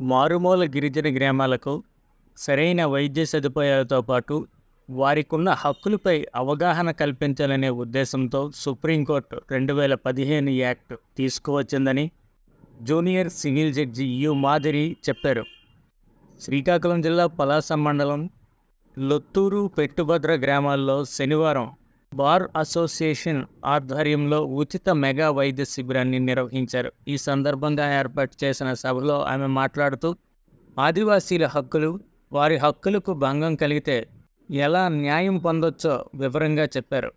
మారుమూల గిరిజన గ్రామాలకు సరైన వైద్య సదుపాయాలతో పాటు వారికున్న హక్కులపై అవగాహన కల్పించాలనే ఉద్దేశంతో సుప్రీంకోర్టు రెండు వేల పదిహేను యాక్ట్ తీసుకువచ్చిందని జూనియర్ సివిల్ జడ్జి యు మాదిరి చెప్పారు. శ్రీకాకుళం జిల్లా పలాస మండలం లొత్తూరు పెట్టుభద్ర గ్రామాల్లో శనివారం బార్ అసోసియేషన్ ఆధ్వర్యంలో ఉచిత మెగా వైద్య శిబిరాన్ని నిర్వహించారు. ఈ సందర్భంగా ఏర్పాటు చేసిన సభలో ఆమె మాట్లాడుతూ ఆదివాసీల హక్కులు వారి హక్కులకు భంగం కలిగితే ఎలా న్యాయం పొందొచ్చో వివరంగా చెప్పారు.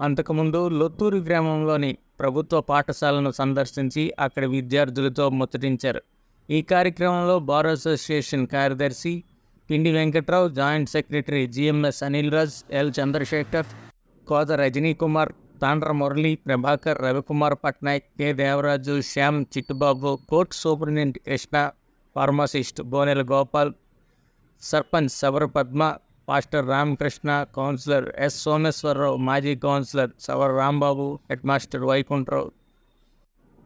అంతకుముందు లొత్తూరు గ్రామంలోని ప్రభుత్వ పాఠశాలను సందర్శించి అక్కడి విద్యార్థులతో ముచ్చటించారు. ఈ కార్యక్రమంలో బార్ అసోసియేషన్ కార్యదర్శి Pindi Venkatrao joint secretary GMS Anil Raj L Chandrasekhar Koda Rajani Kumar Tandra Murali Prabhakar Ravikumar Patnaik K. Devaraju Shyam Chittubabu court superintendent Krishna pharmacist Bonela Gopal sarpanch Savara Padma pastor Ramakrishna councillor S. Someswararao మాజీ councillor Savara Rambabu head master Vaikuntharao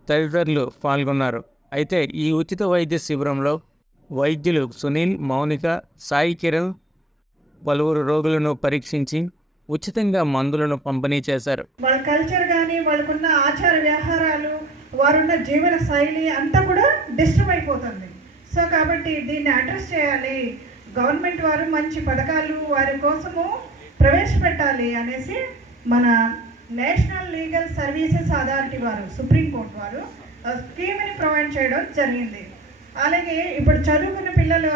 తదితరులు పాల్గొన్నారు. అయితే ఈ ఉచిత వైద్య శిబిరంలో వైద్యులు సునీల్ మౌనిక సాయి కిరణ్ పలువురు రోగులను పరీక్షించి ఉచితంగా మందులను పంపిణీ చేశారు. వాళ్ళ కల్చర్ కానీ వాళ్ళకున్న ఆచార వ్యవహారాలు వారున్న జీవన శైలి అంతా కూడా డిస్టర్బ్ అయిపోతుంది. సో కాబట్టి దీన్ని అడ్రస్ చేయాలి. గవర్నమెంట్ వారు మంచి పథకాలు వారి కోసము ప్రవేశపెట్టాలి అనేసి మన నేషనల్ లీగల్ సర్వీసెస్ అథారిటీ వారు సుప్రీంకోర్టు వారు ఆ స్కీమ్ని ప్రొవైడ్ చేయడం జరిగింది. అలాగే ఇప్పుడు చదువుకున్న పిల్లలు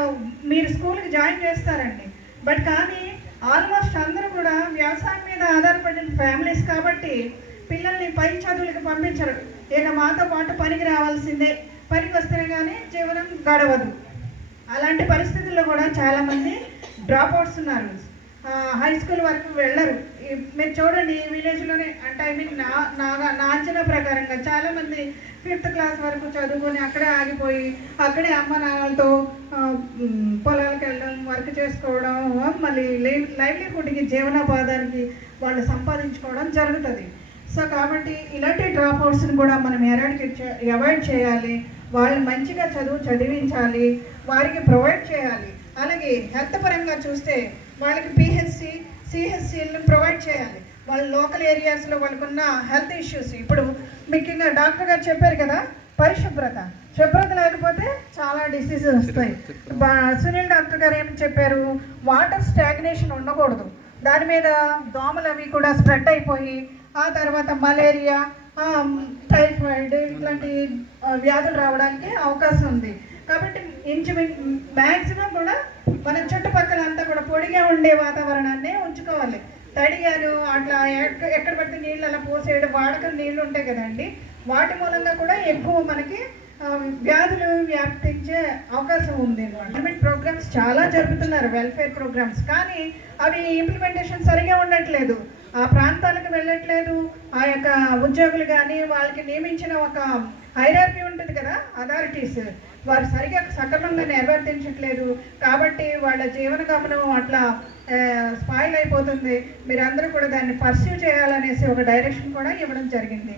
మీరు స్కూల్కి జాయిన్ చేస్తారండి. బట్ కానీ ఆల్మోస్ట్ అందరూ కూడా వ్యవసాయం మీద ఆధారపడిన ఫ్యామిలీస్ కాబట్టి పిల్లల్ని పై చదువులకు పంపించరు. ఇక మాతో పాటు పనికి రావాల్సిందే. పనికి వస్తేనే కానీ జీవనం గడవదు. అలాంటి పరిస్థితుల్లో కూడా చాలామంది డ్రాప్ అవుట్స్ ఉన్నారు. హై స్కూల్ వరకు వెళ్ళరు. మీరు చూడండి ఈ విలేజ్లోనే అంటే ఐ మీన్ నా నా నా అంచనా ప్రకారంగా చాలామంది ఫిఫ్త్ క్లాస్ వరకు చదువుకొని అక్కడే ఆగిపోయి అక్కడే అమ్మ నాన్నలతో పొలాలకు వెళ్ళడం వర్క్ చేసుకోవడం మళ్ళీ లైవ్ లైవ్లీహుడ్కి జీవనోపాధానికి వాళ్ళు సంపాదించుకోవడం జరుగుతుంది. సో కాబట్టి ఇలాంటి డ్రాప్ అవుట్స్ని కూడా మనం ఎరాడికేట్ అవాయిడ్ చేయాలి. వాళ్ళని మంచిగా చదువు చదివించాలి. వారికి ప్రొవైడ్ చేయాలి. అలాగే హెల్త్ పరంగా చూస్తే వాళ్ళకి పిహెచ్సి సిహెచ్సిలను ప్రొవైడ్ చేయాలి. వాళ్ళ లోకల్ ఏరియాస్లో వాళ్ళకున్న హెల్త్ ఇష్యూస్ ఇప్పుడు ముఖ్యంగా డాక్టర్ గారు చెప్పారు కదా పరిశుభ్రత. శుభ్రత లేకపోతే చాలా డిసీజెస్ వస్తాయి. బా- సునీల్ డాక్టర్ గారు ఏమి చెప్పారు? వాటర్ స్టాగ్నేషన్ ఉండకూడదు. దాని మీద దోమలు అవి కూడా స్ప్రెడ్ అయిపోయి ఆ తర్వాత మలేరియా టైఫాయిడ్ ఇట్లాంటి వ్యాధులు రావడానికి అవకాశం ఉంది. కాబట్టి ఇంచు మ్యాక్సిమం కూడా మన చుట్టుపక్కల అంతా కూడా పొడిగా ఉండే వాతావరణాన్ని ఉంచుకోవాలి. తడియాలు అట్లా ఎక్కడ పడితే నీళ్ళు అలా పోసేయడం వాడకం నీళ్ళు ఉంటాయి కదండి. వాటి మూలంగా కూడా ఎక్కువ మనకి వ్యాధులు వ్యాప్తించే అవకాశం ఉంది. గవర్నమెంట్ ప్రోగ్రామ్స్ చాలా జరుపుతున్నారు వెల్ఫేర్ ప్రోగ్రామ్స్ కానీ అవి ఇంప్లిమెంటేషన్ సరిగా ఉండట్లేదు. ఆ ప్రాంతాలకు వెళ్ళట్లేదు. ఆ యొక్క ఉద్యోగులు కానీ వాళ్ళకి నియమించిన ఒక హైరార్కీ ఉంటుంది కదా అథారిటీస్ వారు సరిగా సక్రమంగా నిర్వర్తించట్లేదు. కాబట్టి వాళ్ళ జీవన గమనం అట్లా స్పాయిల్ అయిపోతుంది. మీరందరూ కూడా దాన్ని పర్స్యూ చేయాలనేసి ఒక డైరెక్షన్ కూడా ఇవ్వడం జరిగింది.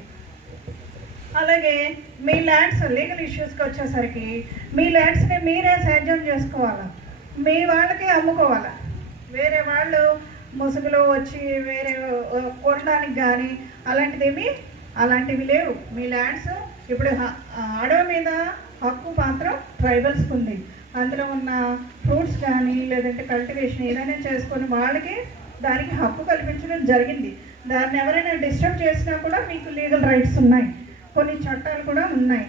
అలాగే మీ ల్యాండ్స్ లీగల్ ఇష్యూస్కి వచ్చేసరికి మీ ల్యాండ్స్ని మీరే సహజం చేసుకోవాలా? మీ వాళ్ళకి అమ్ముకోవాలా? వేరే వాళ్ళు ముసుగులో వచ్చి వేరే కొనడానికి కానీ అలాంటిదేమి అలాంటివి లేవు. మీ ల్యాండ్స్ ఇప్పుడు అడవి మీద హక్కు మాత్రం ట్రైబల్స్కి ఉంది అందులో ఉన్న ఫ్రూట్స్ కానీ లేదంటే కల్టివేషన్ ఏదైనా చేసుకొని వాళ్ళకి దానికి హక్కు కల్పించడం జరిగింది. దాన్ని ఎవరైనా డిస్టర్బ్ చేసినా కూడా మీకు లీగల్ రైట్స్ ఉన్నాయి. కొన్ని చట్టాలు కూడా ఉన్నాయి.